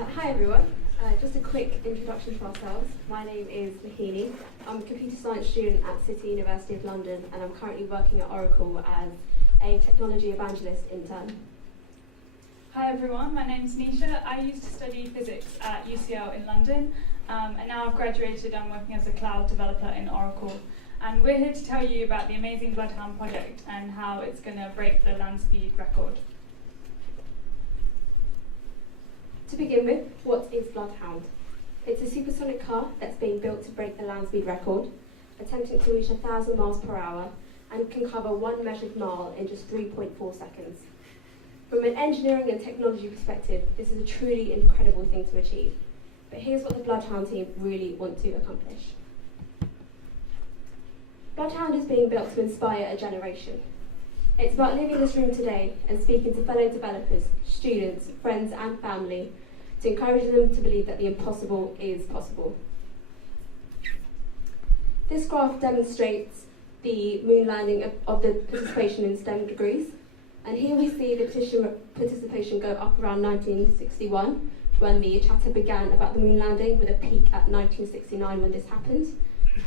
Hi everyone, just a quick introduction to ourselves. My name is Lahini. I'm a computer science student at City University of London and I'm currently working at Oracle as a technology evangelist intern. Hi everyone, my name's Nisha. I used to study physics at UCL in London and now I've graduated. I'm working as a cloud developer in Oracle. And we're here to tell you about the amazing Bloodhound project and how it's going to break the land speed record. To begin with, what is Bloodhound? It's a supersonic car that's being built to break the land speed record, attempting to reach 1,000 miles per hour and can cover 1 measured mile in just 3.4 seconds. From an engineering and technology perspective, this is a truly incredible thing to achieve. But here's what the Bloodhound team really want to accomplish. Bloodhound is being built to inspire a generation. It's about leaving this room today and speaking to fellow developers, students, friends and family to encourage them to believe that the impossible is possible. This graph demonstrates the moon landing of the participation in STEM degrees. And here we see the participation go up around 1961 when the chatter began about the moon landing, with a peak at 1969 when this happened.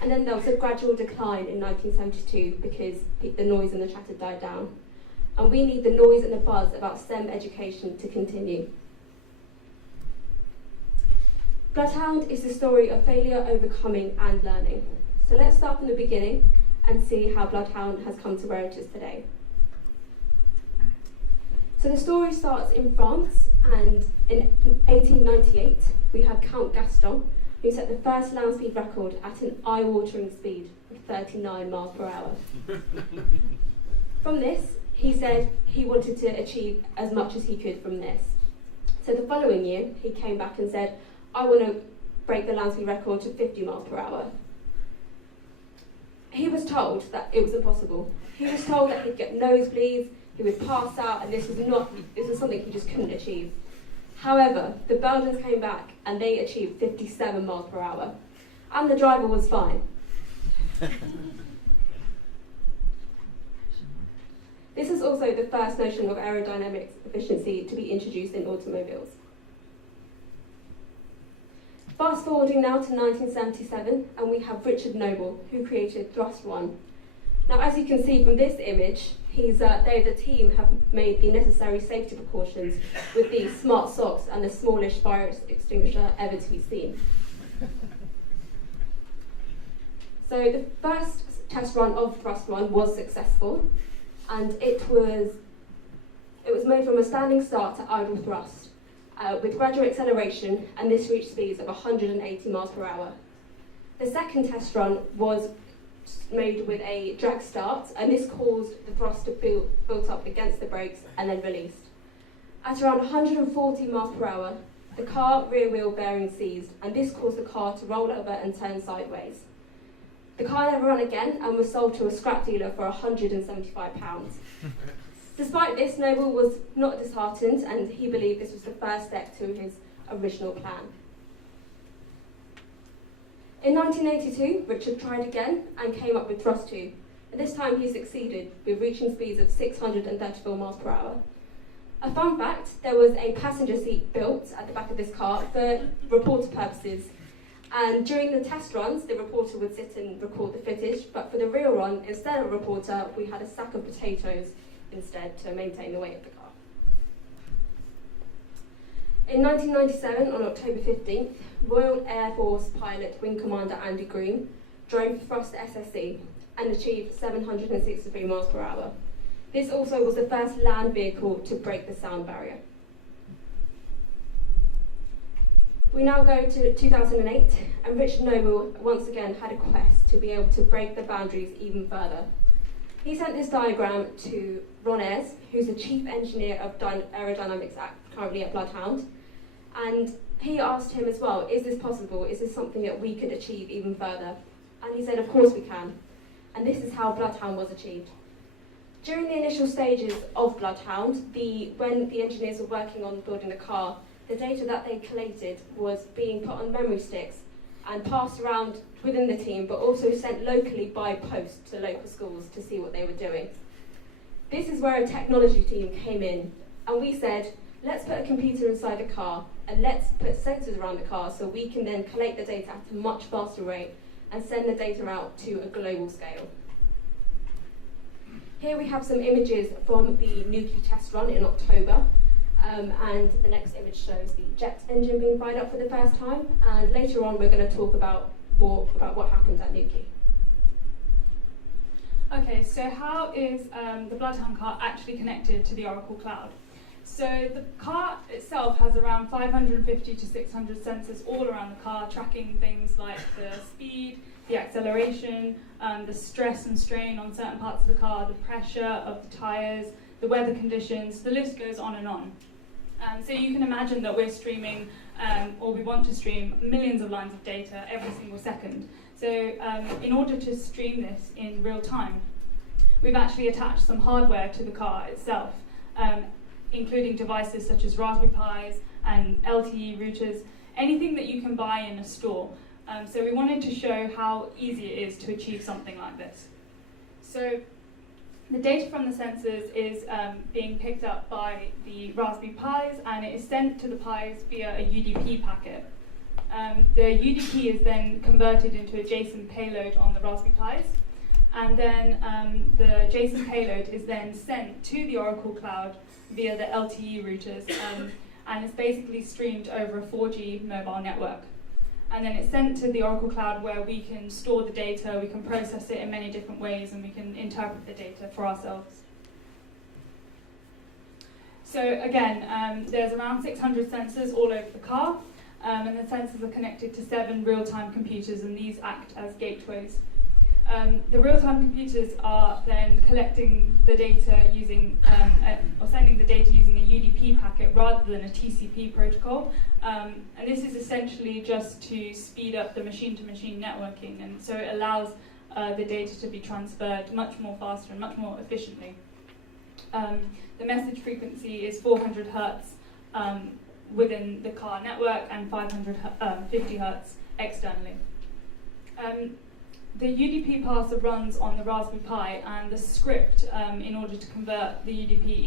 And then there was a gradual decline in 1972 because the noise and the chatter died down. And we need the noise and the buzz about STEM education to continue. Bloodhound is the story of failure, overcoming and learning. So let's start from the beginning and see how Bloodhound has come to where it is today. So the story starts in France, and in 1898 we have Count Gaston, who set the first land speed record at an eye-watering speed of 39 miles per hour. From this, he said he wanted to achieve as much as he could from this. So the following year, he came back and said, I want to break the land speed record to 50 miles per hour. He was told that it was impossible. He was told that he'd get nosebleeds, he would pass out, and this was something he just couldn't achieve. However, the Belgians came back and they achieved 57 miles per hour. And the driver was fine. This is also the first notion of aerodynamic efficiency to be introduced in automobiles. Fast forwarding now to 1977, and we have Richard Noble, who created ThrustSSC. Now, as you can see from this image, the team have made the necessary safety precautions with the smart socks and the smallest fire extinguisher ever to be seen. So the first test run of ThrustSSC was successful, and it was made from a standing start to idle thrust with gradual acceleration, and this reached speeds of 180 miles per hour. The second test run was made with a drag start, and this caused the thrust to build up against the brakes and then released. At around 140 miles per hour, the car rear wheel bearing seized, and this caused the car to roll over and turn sideways. The car never ran again and was sold to a scrap dealer for £175. Despite this, Noble was not disheartened, and he believed this was the first step to his original plan. In 1982, Richard tried again and came up with ThrustSSC. And this time he succeeded with reaching speeds of 634 miles per hour. A fun fact, there was a passenger seat built at the back of this car for reporter purposes. And during the test runs, the reporter would sit and record the footage, but for the real run, instead of a reporter, we had a sack of potatoes instead to maintain the weight of the car. In 1997, on October 15th, Royal Air Force pilot Wing Commander Andy Green drove ThrustSSC and achieved 763 miles per hour. This also was the first land vehicle to break the sound barrier. We now go to 2008, and Richard Noble once again had a quest to be able to break the boundaries even further. He sent this diagram to Ron Ayres, who's the Chief Engineer of Aerodynamics currently at Bloodhound, and he asked him as well, is this possible? Is this something that we could achieve even further? And he said, of course we can. And this is how Bloodhound was achieved. During the initial stages of Bloodhound, when the engineers were working on building the car, the data that they collated was being put on memory sticks and passed around within the team, but also sent locally by post to local schools to see what they were doing. This is where a technology team came in, and we said, let's put a computer inside the car let's put sensors around the car so we can then collect the data at a much faster rate and send the data out to a global scale. Here we have some images from the Newquay Test Run in October, and the next image shows the jet engine being fired up for the first time, and later on we're going to talk more about what happens at Newquay. Okay, so how is the Bloodhound car actually connected to the Oracle Cloud? So the car itself has around 550 to 600 sensors all around the car, tracking things like the speed, the acceleration, the stress and strain on certain parts of the car, the pressure of the tyres, the weather conditions, the list goes on and on. So you can imagine that we're streaming, or we want to stream, millions of lines of data every single second. So in order to stream this in real time, we've actually attached some hardware to the car itself, including devices such as Raspberry Pis and LTE routers, anything that you can buy in a store. So we wanted to show how easy it is to achieve something like this. So the data from the sensors is being picked up by the Raspberry Pis, and it is sent to the Pis via a UDP packet. The UDP is then converted into a JSON payload on the Raspberry Pis, and then the JSON payload is then sent to the Oracle Cloud via the LTE routers, and it's basically streamed over a 4G mobile network. And then it's sent to the Oracle Cloud, where we can store the data, we can process it in many different ways, and we can interpret the data for ourselves. So again, there's around 600 sensors all over the car, and the sensors are connected to 7 real-time computers, and these act as gateways. The real-time computers are then collecting the data using, or sending the data using a UDP packet rather than a TCP protocol. And this is essentially just to speed up the machine-to-machine networking, and so it allows the data to be transferred much more faster and much more efficiently. The message frequency is 400 hertz within the car network and 550 hertz externally. The UDP parser runs on the Raspberry Pi, and the script in order to convert the UDP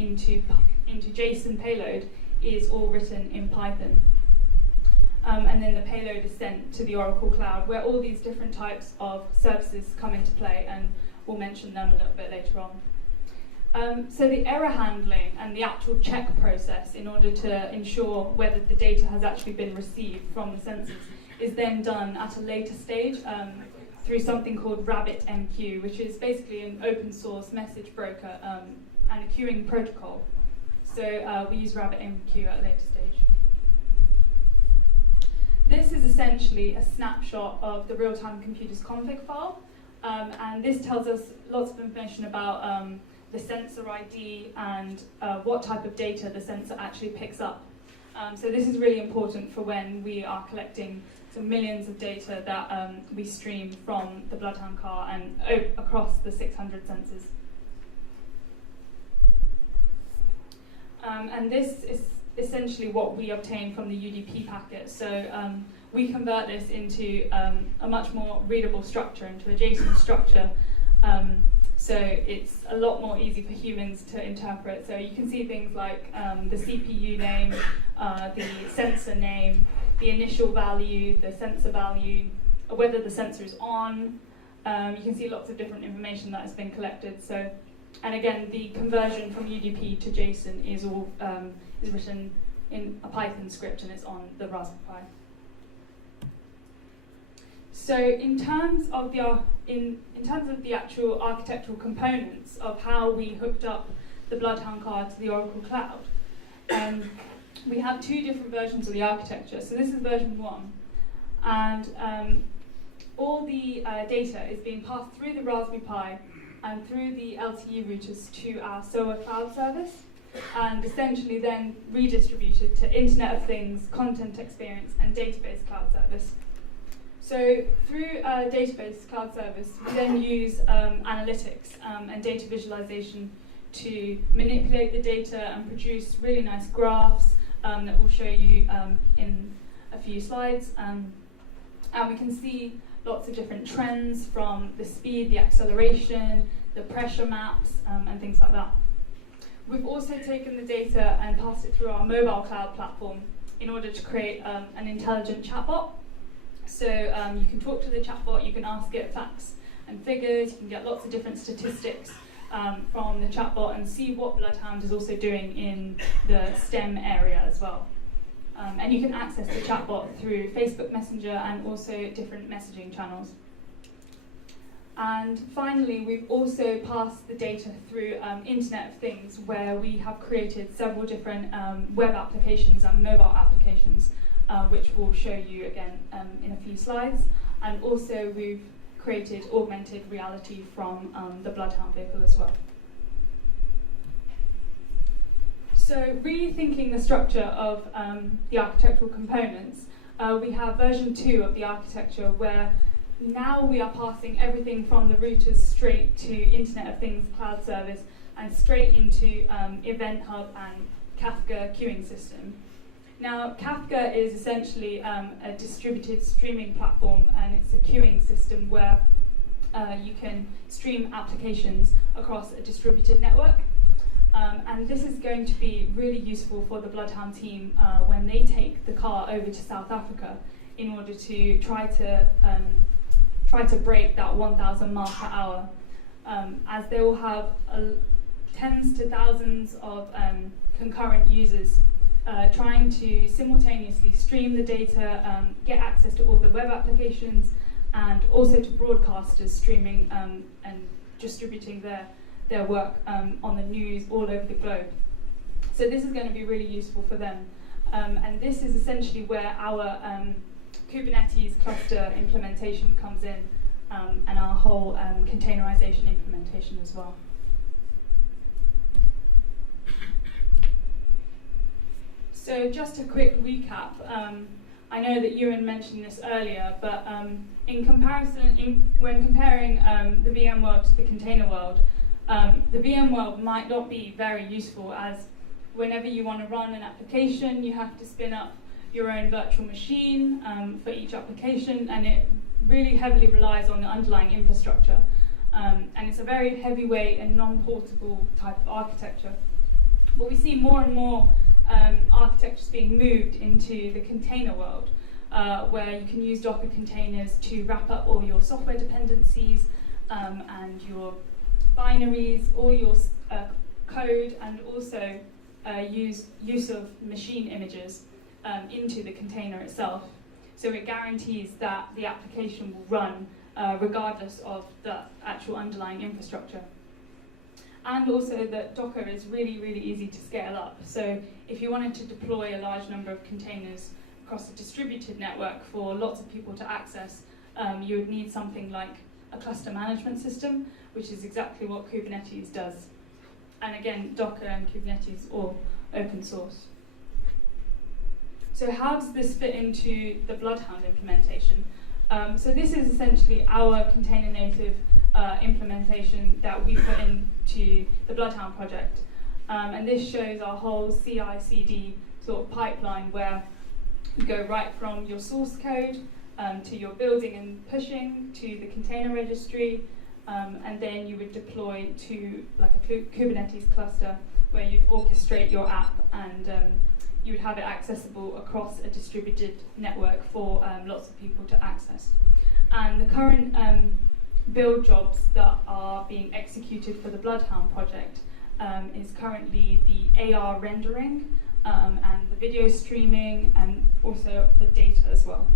into JSON payload is all written in Python. And then the payload is sent to the Oracle Cloud, where all these different types of services come into play, and we'll mention them a little bit later on. So the error handling and the actual check process in order to ensure whether the data has actually been received from the sensors is then done at a later stage through something called RabbitMQ, which is basically an open source message broker and a queuing protocol. So we use RabbitMQ at a later stage. This is essentially a snapshot of the real-time computer's config file, and this tells us lots of information about the sensor ID and what type of data the sensor actually picks up. So this is really important for when we are collecting some millions of data that we stream from the Bloodhound car and across the 600 sensors. And this is essentially what we obtain from the UDP packet. So we convert this into a much more readable structure, into a JSON structure. So it's a lot more easy for humans to interpret. So you can see things like the CPU name, the sensor name, the initial value, the sensor value, whether the sensor is on. You can see lots of different information that has been collected. So, and again, the conversion from UDP to JSON is all is written in a Python script, and it's on the Raspberry Pi. So in terms of the actual architectural components of how we hooked up the Bloodhound car to the Oracle Cloud, we have 2 different versions of the architecture. So this is version 1, and all the data is being passed through the Raspberry Pi and through the LTE routers to our SOA cloud service, and essentially then redistributed to Internet of Things, Content Experience, and Database Cloud Service. So through Database Cloud Service, we then use analytics and data visualization to manipulate the data and produce really nice graphs that we'll show you in a few slides. And we can see lots of different trends from the speed, the acceleration, the pressure maps, and things like that. We've also taken the data and passed it through our mobile cloud platform, in order to create an intelligent chatbot. So you can talk to the chatbot, you can ask it facts and figures, you can get lots of different statistics from the chatbot and see what Bloodhound is also doing in the STEM area as well. And you can access the chatbot through Facebook Messenger and also different messaging channels. And finally, we've also passed the data through Internet of Things, where we have created several different web applications and mobile applications, which we'll show you again in a few slides. And also we've created augmented reality from the Bloodhound vehicle as well. So rethinking the structure of the architectural components, we have version 2 of the architecture, where now we are passing everything from the routers straight to Internet of Things cloud service and straight into Event Hub and Kafka queuing system. Now, Kafka is essentially a distributed streaming platform, and it's a queuing system where you can stream applications across a distributed network. And this is going to be really useful for the Bloodhound team when they take the car over to South Africa in order to try to break that 1,000 miles per hour, as they will have tens to thousands of concurrent users trying to simultaneously stream the data, get access to all the web applications, and also to broadcasters streaming and distributing their work on the news all over the globe. So this is going to be really useful for them. And this is essentially where our Kubernetes cluster implementation comes in, and our whole containerization implementation as well. So just a quick recap. I know that Ewan mentioned this earlier, but in comparison, when comparing the VM world to the container world, the VM world might not be very useful, as whenever you want to run an application, you have to spin up your own virtual machine for each application, and it really heavily relies on the underlying infrastructure. And it's a very heavyweight and non-portable type of architecture. But we see more and more architectures being moved into the container world, where you can use Docker containers to wrap up all your software dependencies and your binaries, all your code, and also use of machine images into the container itself. So it guarantees that the application will run regardless of the actual underlying infrastructure. And also that Docker is really, really easy to scale up. So if you wanted to deploy a large number of containers across a distributed network for lots of people to access, you would need something like a cluster management system, which is exactly what Kubernetes does. And again, Docker and Kubernetes all open source. So how does this fit into the Bloodhound implementation? So this is essentially our container native implementation that we put into the Bloodhound project. And this shows our whole CI/CD sort of pipeline, where you go right from your source code to your building and pushing to the container registry, and then you would deploy to like a Kubernetes cluster where you'd orchestrate your app, and you would have it accessible across a distributed network for lots of people to access. And the current build jobs that are being executed for the Bloodhound project is currently the AR rendering and the video streaming, and also the data as well.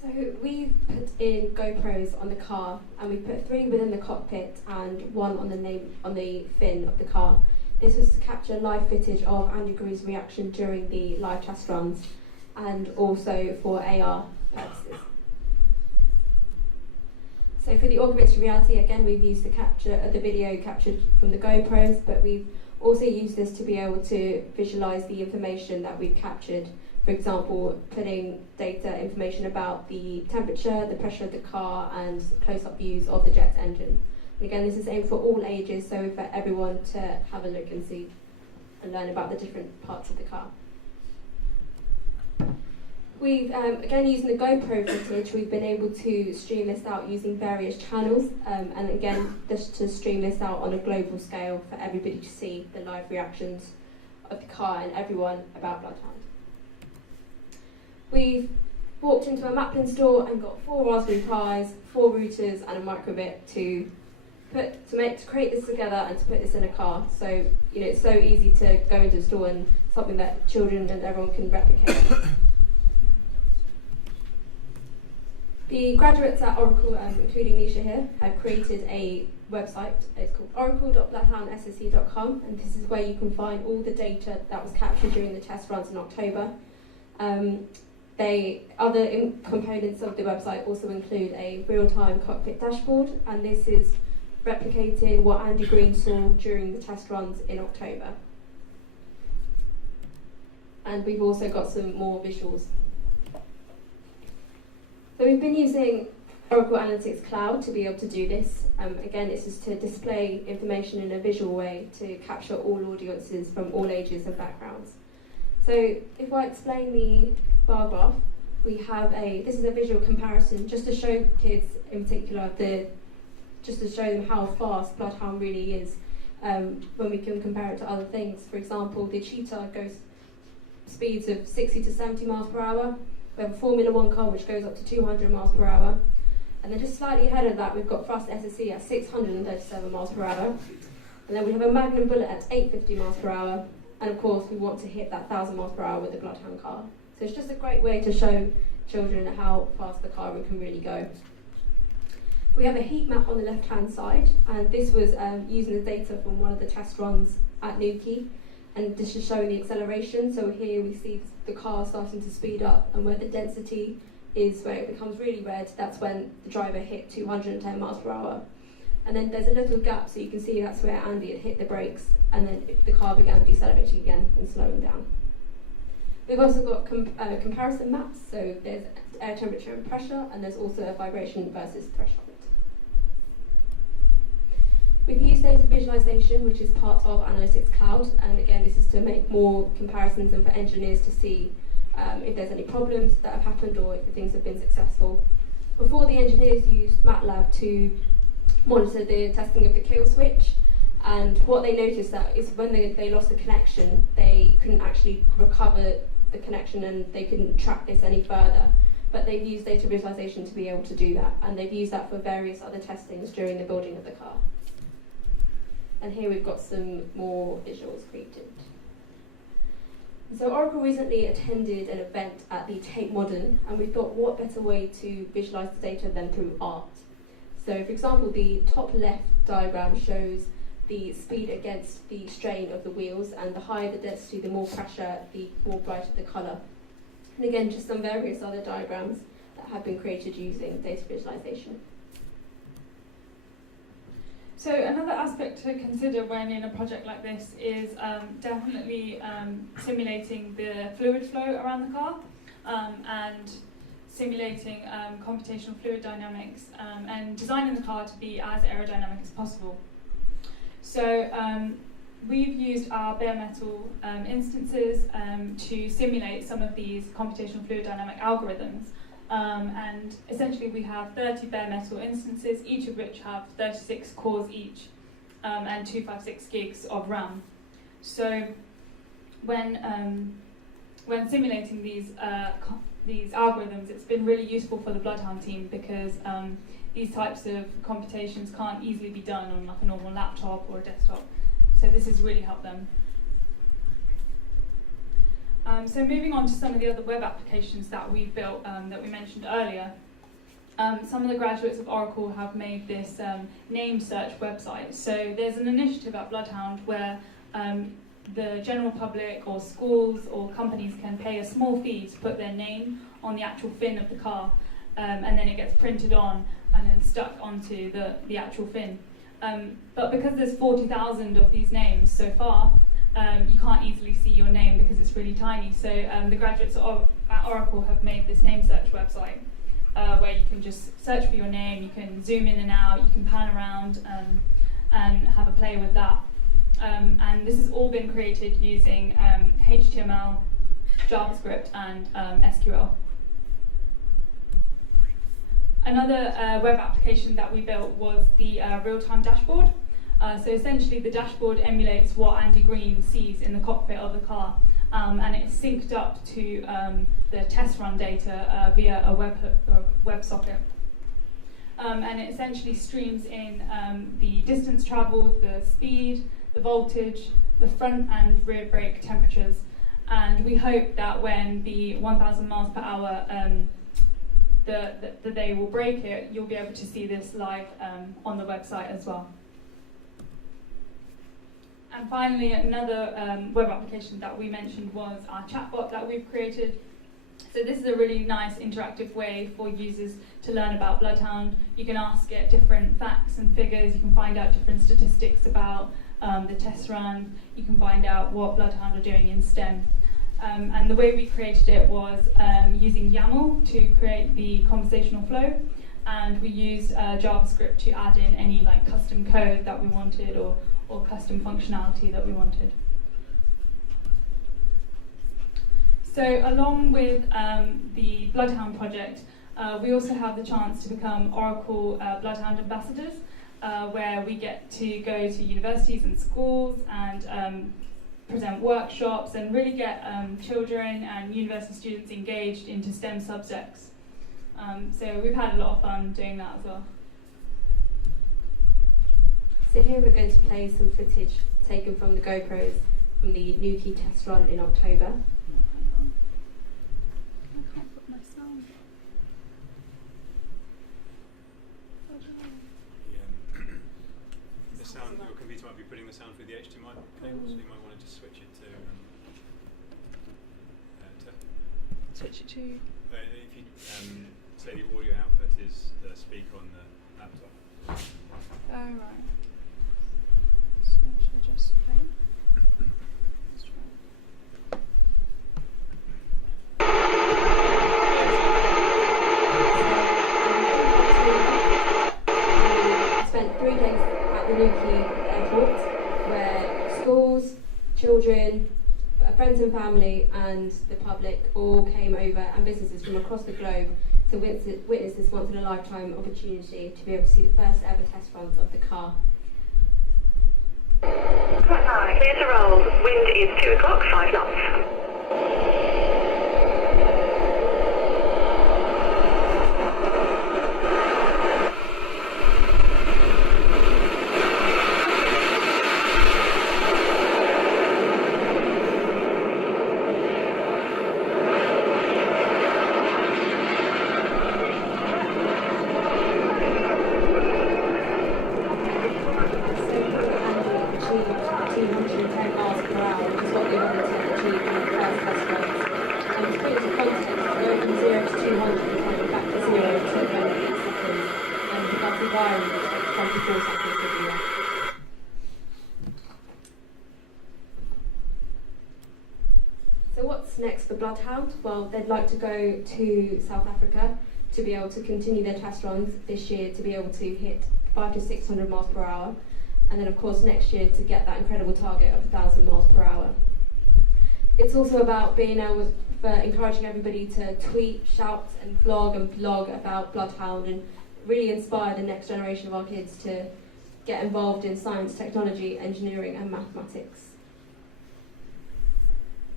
So we've put in GoPros on the car, and we put 3 within the cockpit and 1 on the fin of the car. This was to capture live footage of Andy Grew's reaction during the live test runs, and also for AR purposes. So for the augmented reality, again, we've used the video captured from the GoPros, but we've also used this to be able to visualize the information that we've captured. For example, putting data information about the temperature, the pressure of the car, and close-up views of the jet engine. And again, this is aimed for all ages, so for everyone to have a look and see and learn about the different parts of the car. We've, again, using the GoPro footage, we've been able to stream this out using various channels, and again, just to stream this out on a global scale for everybody to see the live reactions of the car and everyone about Bloodhound. We've walked into a Maplin store and got 4 Raspberry Pis, 4 routers and a microbit to create this together and to put this in a car. So it's so easy to go into a store and something that children and everyone can replicate. The graduates at Oracle, including Nisha here, have created a website. It's called oracle.bloodhoundssc.com, and this is where you can find all the data that was captured during the test runs in October. Other components of the website also include a real-time cockpit dashboard, and this is replicating what Andy Green saw during the test runs in October. And we've also got some more visuals. So we've been using Oracle Analytics Cloud to be able to do this. Again, this is to display information in a visual way to capture all audiences from all ages and backgrounds. So if I explain the bar graph, this is a visual comparison just to show kids in particular just to show them how fast Bloodhound really is when we can compare it to other things. For example, the Cheetah goes speeds of 60 to 70 miles per hour. We have a Formula 1 car which goes up to 200 miles per hour. And then just slightly ahead of that, we've got ThrustSSC at 637 miles per hour. And then we have a Magnum Bullet at 850 miles per hour. And of course, we want to hit that 1,000 miles per hour with the Bloodhound car. So it's just a great way to show children how fast the car can really go. We have a heat map on the left-hand side, and this was using the data from one of the test runs at Newquay, and this is showing the acceleration. So here we see the car starting to speed up, and where the density is where it becomes really red, that's when the driver hit 210 miles per hour. And then there's a little gap, so you can see that's where Andy had hit the brakes, and then the car began decelerating again and slowing down. We've also got comparison maps, so there's air temperature and pressure, and there's also a vibration versus threshold. We've used data visualization, which is part of Analytics Cloud, and again, this is to make more comparisons and for engineers to see if there's any problems that have happened or if things have been successful. Before, the engineers used MATLAB to monitor the testing of the kill switch, and what they noticed that is when they lost the connection, they couldn't actually recover the connection and they couldn't track this any further. But they've used data visualization to be able to do that, and they've used that for various other testings during the building of the car. And here we've got some more visuals created. So Oracle recently attended an event at the Tate Modern, and we thought what better way to visualize the data than through art. So for example, the top left diagram shows the speed against the strain of the wheels, and the higher the density, the more pressure, the more brighter the colour. And again, just some various other diagrams that have been created using data visualization. So another aspect to consider when in a project like this is definitely simulating the fluid flow around the car and simulating computational fluid dynamics and designing the car to be as aerodynamic as possible. So we've used our bare metal instances to simulate some of these computational fluid dynamic algorithms. And essentially we have 30 bare metal instances, each of which have 36 cores each, and 256 gigs of RAM. So when simulating these algorithms, it's been really useful for the Bloodhound team because these types of computations can't easily be done on like a normal laptop or a desktop. So this has really helped them. So moving on to some of the other web applications that we've built that we mentioned earlier, some of the graduates of Oracle have made this name search website. So there's an initiative at Bloodhound where the general public or schools or companies can pay a small fee to put their name on the actual fin of the car, and then it gets printed on and then stuck onto the actual fin. But because there's 40,000 of these names so far, you can't easily see your name because it's really tiny. So the graduates at Oracle have made this name search website where you can just search for your name, you can zoom in and out, you can pan around and have a play with that. And this has all been created using HTML, JavaScript and SQL. Another web application that we built was the real-time dashboard. So essentially the dashboard emulates what Andy Green sees in the cockpit of the car, and it's synced up to the test run data via a webhook or WebSocket. And it essentially streams in the distance travelled, the speed, the voltage, the front and rear brake temperatures. And we hope that when the 1,000 miles per hour the day will break it, you'll be able to see this live on the website as well. And finally, another web application that we mentioned was our chatbot that we've created. So this is a really nice interactive way for users to learn about Bloodhound. You can ask it different facts and figures, you can find out different statistics about the test run, you can find out what Bloodhound are doing in STEM. And the way we created it was using YAML to create the conversational flow, and we used JavaScript to add in any like custom code that we wanted or custom functionality that we wanted. So along with the Bloodhound project, we also have the chance to become Oracle Bloodhound Ambassadors, where we get to go to universities and schools and present workshops and really get children and university students engaged into STEM subjects. So we've had a lot of fun doing that as well. So here we're going to play some footage taken from the GoPros from the Newquay Test Run in October. I can't put my sound. The sound, your computer might be putting the sound through the HDMI cable, so you might want to just switch it to Switch it to. if you say the audio output is the speaker on the laptop. Oh right. So should I just play? Let's try. Spent 3 days at the Newquay airport, where schools, children, friends and family and the public all came over, and businesses from across the globe to witness this once in a lifetime opportunity to be able to see the first ever test runs of the car. Hi, clear to roll. Wind is 2 o'clock, 5 knots. So what's next for Bloodhound? Well, they'd like to go to South Africa to be able to continue their test runs this year, to be able to hit 500 to 600 miles per hour, and then of course next year to get that incredible target of 1,000 miles per hour. It's also about being able for encouraging everybody to tweet, shout and vlog and blog about Bloodhound, and really inspire the next generation of our kids to get involved in science, technology, engineering and mathematics.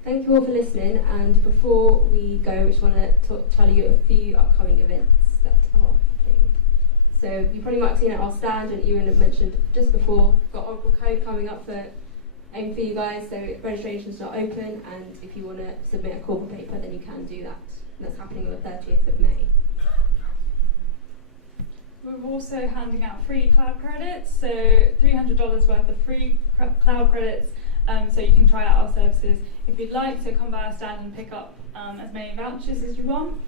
Thank you all for listening, and before we go, we just want to tell you a few upcoming events that are happening. So you probably might have seen at our stand, and Ewan had mentioned just before, we've got Oracle Code coming up for aim for you guys, so registration's not open, and if you want to submit a call for paper, then you can do that. And that's happening on the 30th of May. We're also handing out free cloud credits, so $300 worth of free cloud credits, so you can try out our services. If you'd like to come by our stand and pick up as many vouchers as you want.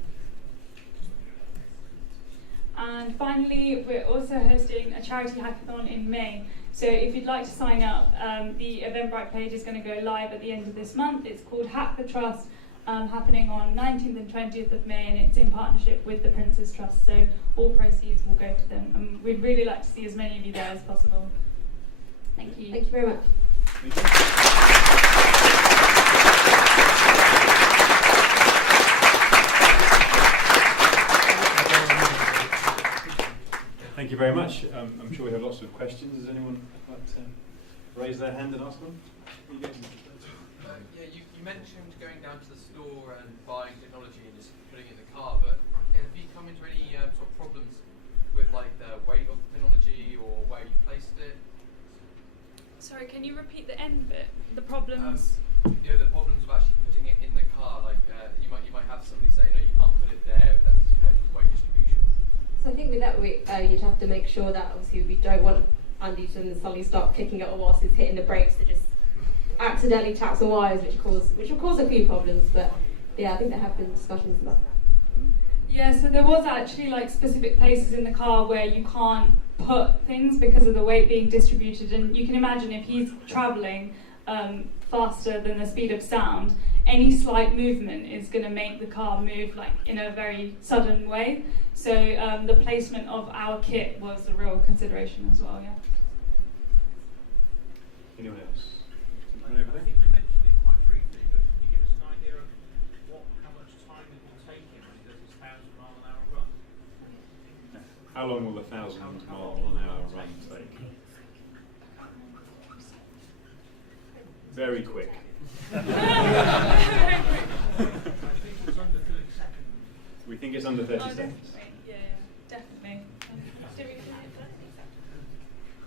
And finally, we're also hosting a charity hackathon in May. So if you'd like to sign up, the Eventbrite page is going to go live at the end of this month. It's called Hack the Trust, happening on 19th and 20th of May, and it's in partnership with the Prince's Trust, so all proceeds will go to them. And we'd really like to see as many of you there as possible. Thank you. Thank you very much. Thank you. Thank you you very much. I'm sure we have lots of questions. Does anyone like to raise their hand and ask one? Yeah, you mentioned going down to the store and buying technology and just putting it in the car, but have you come into any sort of problems with like the weight of the technology or where you placed it? Sorry, can you repeat the end bit? The problems? You know, the problems of actually putting it in the car. Like you might have somebody say, no, you can't put it there. That's weight distribution. So I think with that, you'd have to make sure that obviously we don't want Andy to suddenly start kicking it whilst he's hitting the brakes to just accidentally tap the wires, which will cause a few problems. But yeah, I think there have been discussions about that. Yeah, so there was actually like specific places in the car where you can't put things because of the weight being distributed, and you can imagine if he's travelling faster than the speed of sound, any slight movement is going to make the car move like in a very sudden way. So the placement of our kit was a real consideration as well. Yeah. Anyone else? I think you mentioned it quite briefly, but can you give us an idea of how much time it will take him when he does his 1,000-mile-an-hour run? How long will the 1,000-mile-an-hour run take? Very quick. I think it's under 30 seconds. We think it's under 30 seconds. Yeah, definitely.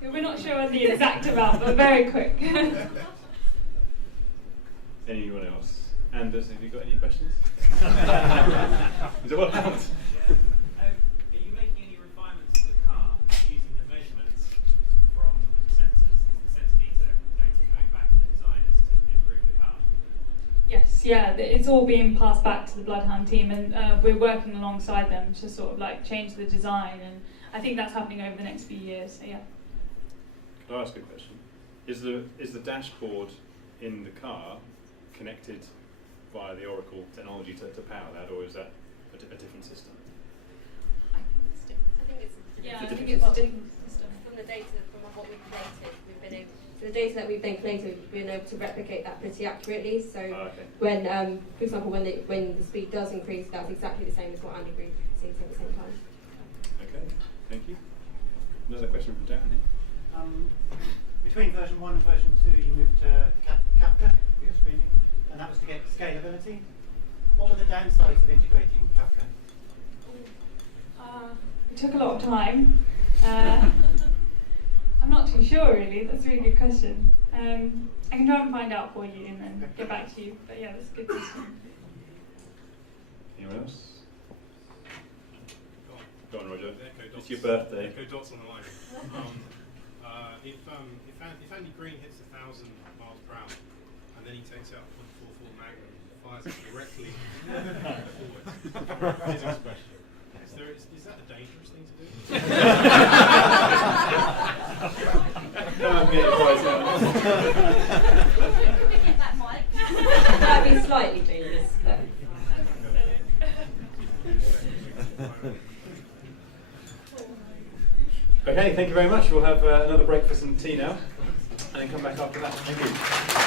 Yeah, we're not sure the exact amount, but very quick. Anyone else? Anders, have you got any questions? Is it what happens? Are you making any refinements to the car using the measurements from the sensors? Is the sensor data going back to the designers to improve the car? Yes, yeah, it's all being passed back to the Bloodhound team, and we're working alongside them to sort of like change the design, and I think that's happening over the next few years. So yeah. Can I ask a question? Is the dashboard in the car connected via the Oracle technology to power that, or is that a different system? I think it's a different system. From the data, from what we've collated, the data that we've then collated, we've been able to replicate that pretty accurately. So when, for example, when the speed does increase, that's exactly the same as what Andy Group sees at the same time. Okay, thank you. Another question from Dan here. Between version 1 and version 2, you moved to Kafka for your streaming, and that was to get scalability. What were the downsides of integrating Kafka? It took a lot of time. I'm not too sure, really. That's a really good question. I can try and find out for you and then get back to you. But yeah, that's a good question. Anyone else? Go on, Roger. It's your Echo birthday. dots on the line. If Andy Green hits 1,000 miles per hour and then he takes out a .44 Magnum and fires it directly forward, his expression, is that a dangerous thing to do? Come on, get it right now. That'd be slightly dangerous, but. Okay, thank you very much. We'll have another break for some tea now, and then come back after that. Thank you.